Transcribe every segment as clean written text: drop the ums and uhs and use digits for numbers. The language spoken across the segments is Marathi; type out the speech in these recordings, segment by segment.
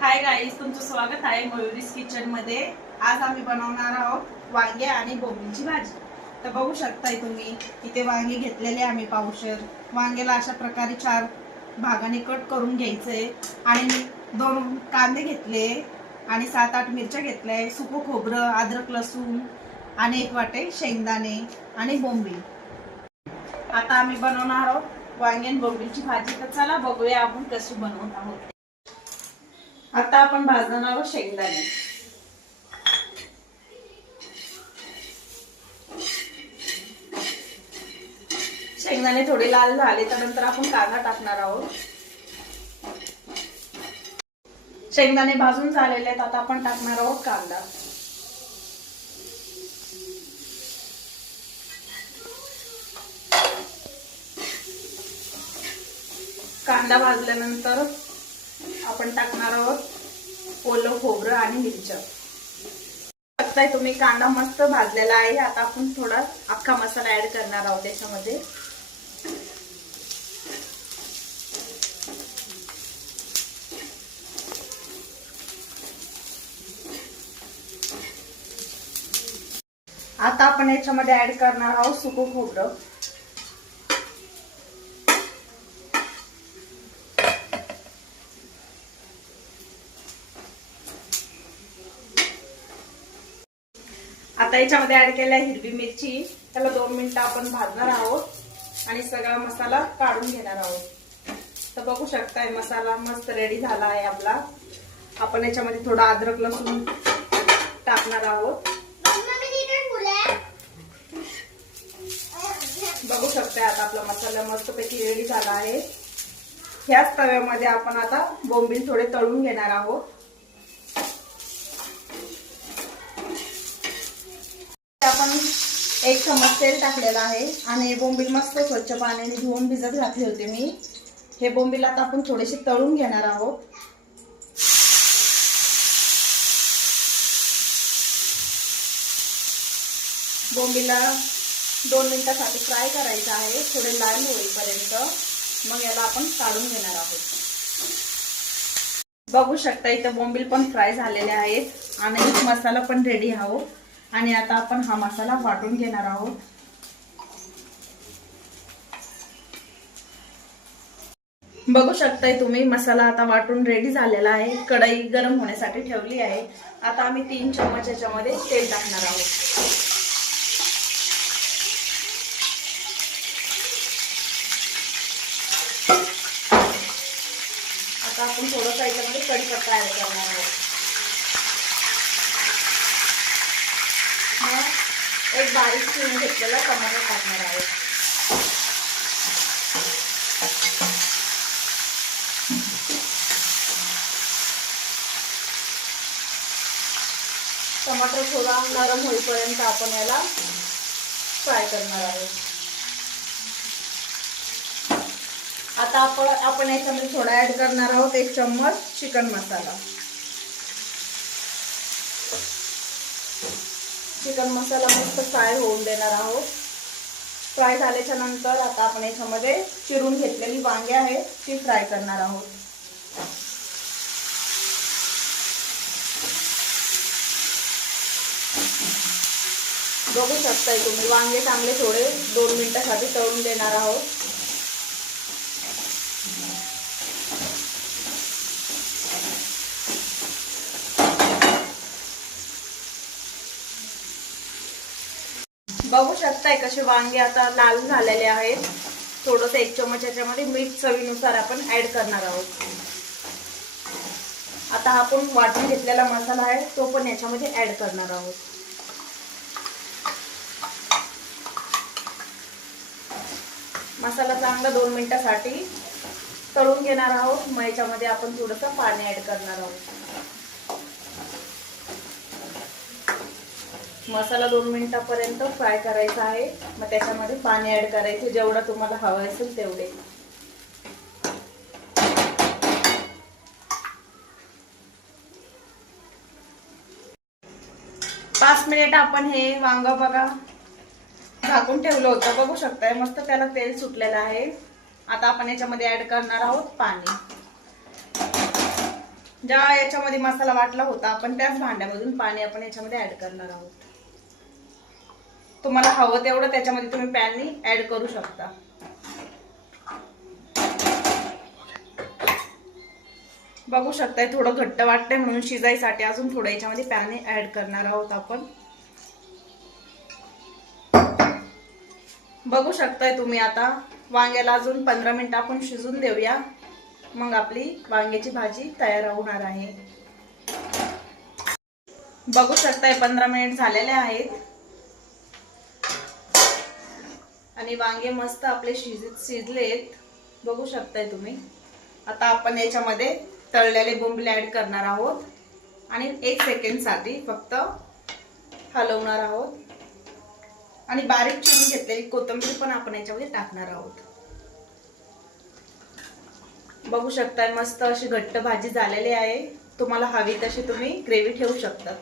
हाय गाईज, तुमचं स्वागत आहे मयुरीज किचन मध्ये। आज आम्ही बनवणार आहोत वांगे आणि बोंबीलची भाजी। तर बघू शकताय तुम्ही इथे वांगे घेतलेले आम्ही पावशर। वांग्याला अशा प्रकारे 4 भागाने कट करून घ्यायचे आणि 2 कांदे घेतले आणि 7-8 मिरच्या घेतल्या, सुकं खोबरं, अद्रक, लसूण आणि 1 वाटे शेंगदाणे आणि बोंबील। आता आम्ही बनवणार आहोत वांगे आणि बोंबीलची भाजी। तर चला बघूया आपण कशी बनवत आहोत। आता आपण भाजणार आहोत शेंगदाणे। शेंगदाणे थोडे लाल झाले तर नंतर आपण कांदा टाकणार आहोत। शेंगदाणे भाजून झालेले आहेत, आता आपण टाकणार आहोत कांदा। कांदा भाजल्यानंतर आपण टाकणार आहोत ओलं खोबरं आणि मिरच्या। बघताय तुम्ही कांदा मस्त भाजलेला आहे। आता आपण थोडा अख्खा मसाला ऍड करणार आहोत त्याच्यामध्ये। आता आपण याच्यामध्ये ऍड करणार आहोत सुकं खोबरं। आता याच्यामध्ये ऍड केल्या हिरवी मिरची, त्याला 2 मिनिटं आपण भाजणार आहोत आणि सगळा मसाला काढून घेणार आहोत। तर बघू शकताय मसाला मस्त रेडी झाला आहे आपला। आपण याच्यामध्ये थोडा अद्रक लसूण टाकणार आहोत। बघू शकताय आता आपला मसाला मस्तपैकी रेडी झाला आहे। ह्याच तव्यामध्ये आपण आता बोंबील थोडे तळून घेणार आहोत। आपण 1 चमच तेल टाकलेला आहे आणि बोंबील मस्त स्वच्छ पाण्याने धुवून भिजत घातले होते मी। हे बोंबील आता आपण थोडेसे तळून घेणार आहोत। बोंबीला 2 मिनिटांसाठी फ्राय करायचं आहे, थोडे लाल होईपर्यंत। मग याला आपण काढून घेणार आहोत। बघू शकता इथे बोंबील पण फ्राय झालेले आहेत आणि मसाला पण रेडी आहे। आणि आता आपण हा मसाला वाटून घेणार आहोत। बघू शकताय तुम्ही मसाला आता वाटून रेडी झालेला आहे। कढई गरम होण्यासाठी ठेवली आहे। आता आम्ही 3 चमच याच्यामध्ये तेल टाकणार आहोत। आता आपण थोडंसं याच्यामध्ये कढीपत्ता ऍड करणार आहोत। एक बारीक चिरून घेतलेला टमाटर टाकणार आहोत। टमाटर थोडा नरम होईपर्यंत आपण याला फ्राय करणार आहोत। आता आपण याच्यामध्ये थोडा ऍड करणार आहोत 1 चम्मच चिकन मसाला। चिकन मसाला मस्त फ्राय होऊन देणार आहोत। फ्राय झाल्याच्या नंतर आता आपण याच्यामध्ये चिरून घेतलेली वांगे आहेत ती फ्राय करणार आहोत। बघू शकताय तुम्ही वांगे चांगले थोडे 2 मिनिटांसाठी तळून देणार आहोत। बघू शकताय कसे वांगे आता लाल झालेले आहेत। थोडंसं 1 चमच याच्यामध्ये मीठ चवीनुसार आपण ऍड करणार आहोत। आता आपण वाटून घेतलेला मसाला आहे तो पण याच्यामध्ये ऍड करणार आहोत। मसाला चांगला 2 मिनिटांसाठी तळून घेणार आहोत। मग याच्यामध्ये आपण थोडंसं पाणी ऍड करणार आहोत। मसाला 2 मिनिटांपर्यंत फ्राय करायचा आहे। मग त्याच्यामध्ये पाणी ऍड करायचे जेवढं तुम्हाला हवं असेल तेवढे। 5 मिनिट आपण हे वांग बघा झाकून ठेवलं होतं। बघू शकताय मस्त त्याला तेल सुटलेलं आहे। आता आपण याच्यामध्ये ऍड करणार आहोत पाणी। ज्या याच्यामध्ये मसाला वाटला होता आपण त्याच भांड्यामधून पाणी आपण याच्यामध्ये ऍड करणार आहोत. तुम्हाला हवं तेवढं त्याच्यामध्ये तुम्ही पाणी ऍड करू शकता. बघू शकताय थोडं घट्ट वाटतंय म्हणून शिजायसाठी अजून थोडं याच्यामध्ये पाणी ऍड करणार आहोत आपण. बघू शकताय तुम्ही आता वांग्याला अजून 15 मिनिटं आपण शिजून देऊया, मग आपली वांग्याची भाजी तयार होणार आहे. बघू शकताय 15 मिनिट झालेले आहेत आणि वांगे मस्त आपले शिजलेत. बघू शकताय तुम्ही. आता आपण याच्यामध्ये तळलेले बोंबील ऍड करणार आहोत आणि 1 सेकंड साठी फक्त हलवणार आहोत आणि बारीक चिरून घेतलेली कोथिंबीर पण आपण याच्यामध्ये टाकणार आहोत. बघू शकता मस्त अशी घट्ट भाजी झालेली आहे. तुम्हाला हवी तशी तुम्ही ग्रेव्ही ठेवू शकता.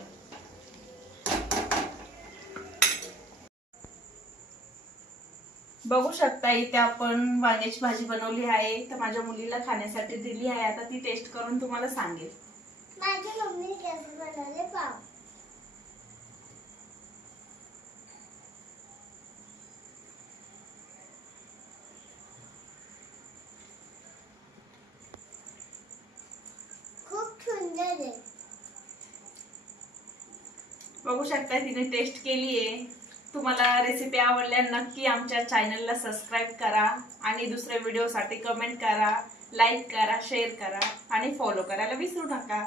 बघू शकता इथे आपण वांग्याची भाजी बनवली आहे, तर माझ्या मुलीला खाण्यासाठी दिली आहे. आता ती टेस्ट करून तुम्हाला सांगेल. माझी मम्मी कसे बनवले पाव. खूप सुंदर आहे. बघू शकता तिने टेस्ट केली आहे. तुम्हाला रेसिपी आवडल्या नक्की आमच्या चॅनलला सबस्क्राईब करा आणि दुसऱ्या व्हिडिओसाठी कमेंट करा, लाईक करा, शेअर करा आणि फॉलो करायला विसरू नका.